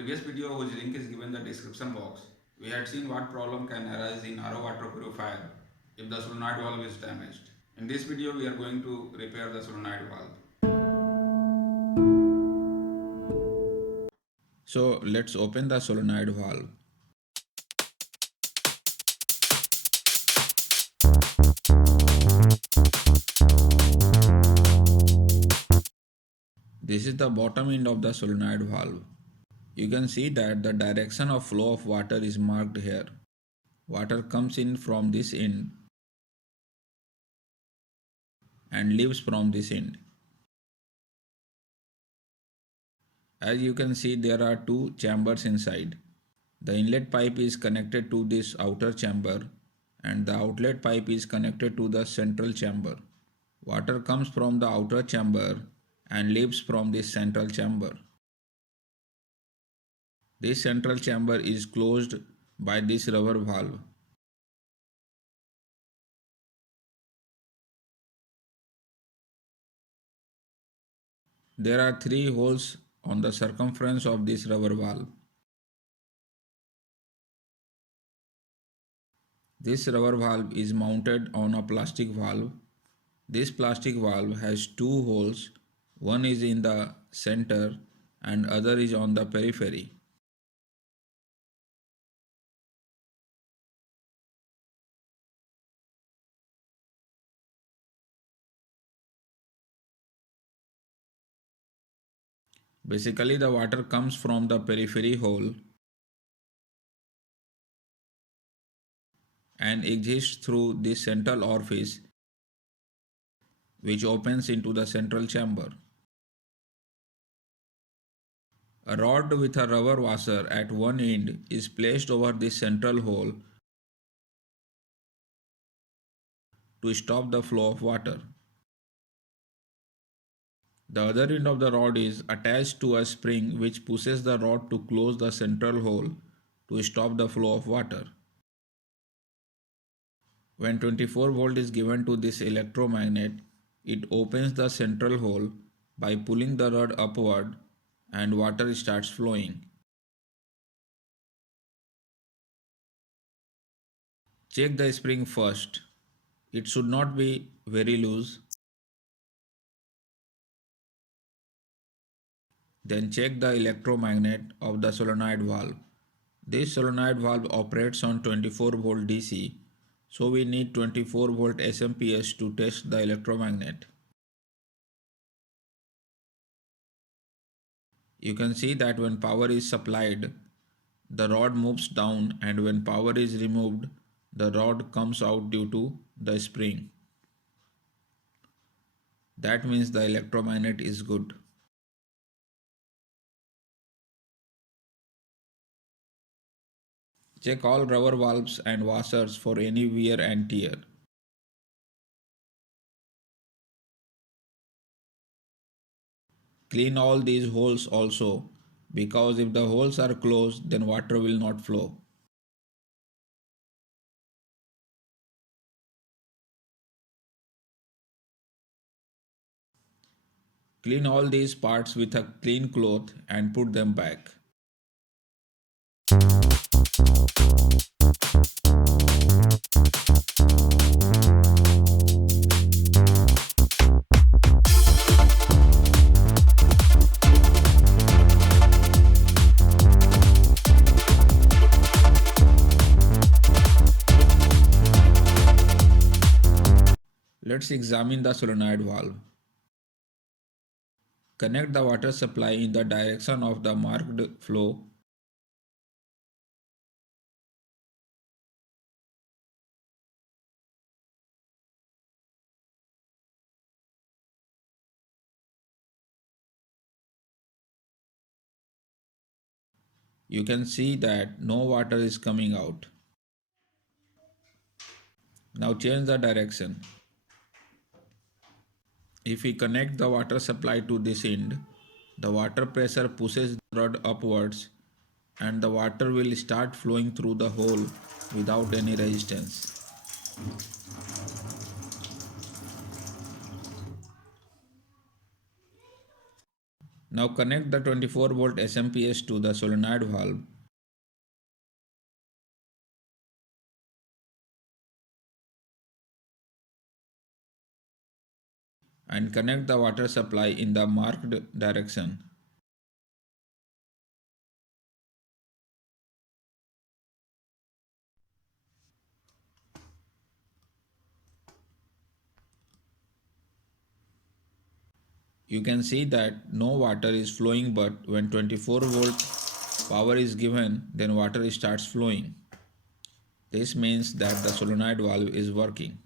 previous video, whose link is given in the description box, we had seen what problem can arise in RO water purifier if the solenoid valve is damaged. In this video, we are going to repair the solenoid valve. So let's open the solenoid valve. This is the bottom end of the solenoid valve. You can see that the direction of flow of water is marked here. Water comes in from this end and leaves from this end. As you can see, there are two chambers inside. The inlet pipe is connected to this outer chamber and the outlet pipe is connected to the central chamber. Water comes from the outer chamber and leaves from this central chamber. This central chamber is closed by this rubber valve. There are three holes on the circumference of this rubber valve. This rubber valve is mounted on a plastic valve. This plastic valve has two holes. One is in the center and other is on the periphery. Basically, the water comes from the periphery hole and exits through this central orifice, which opens into the central chamber. A rod with a rubber washer at one end is placed over this central hole to stop the flow of water. The other end of the rod is attached to a spring which pushes the rod to close the central hole to stop the flow of water. When 24 volt is given to this electromagnet, it opens the central hole by pulling the rod upward and water starts flowing. Check the spring first. It should not be very loose. Then check the electromagnet of the solenoid valve. This solenoid valve operates on 24 volt DC, so we need 24 volt SMPS to test the electromagnet. You can see that when power is supplied, the rod moves down, and when power is removed, the rod comes out due to the spring. That means the electromagnet is good. Check all rubber valves and washers for any wear and tear. Clean all these holes also, because if the holes are closed, then water will not flow. Clean all these parts with a clean cloth and put them back. Let's examine the solenoid valve. Connect the water supply in the direction of the marked flow. You can see that no water is coming out. Now change the direction. If we connect the water supply to this end, the water pressure pushes the rod upwards and the water will start flowing through the hole without any resistance. Now connect the 24 volt SMPS to the solenoid valve and connect the water supply in the marked direction. You can see that no water is flowing, but when 24 volt power is given, then water starts flowing. This means that the solenoid valve is working.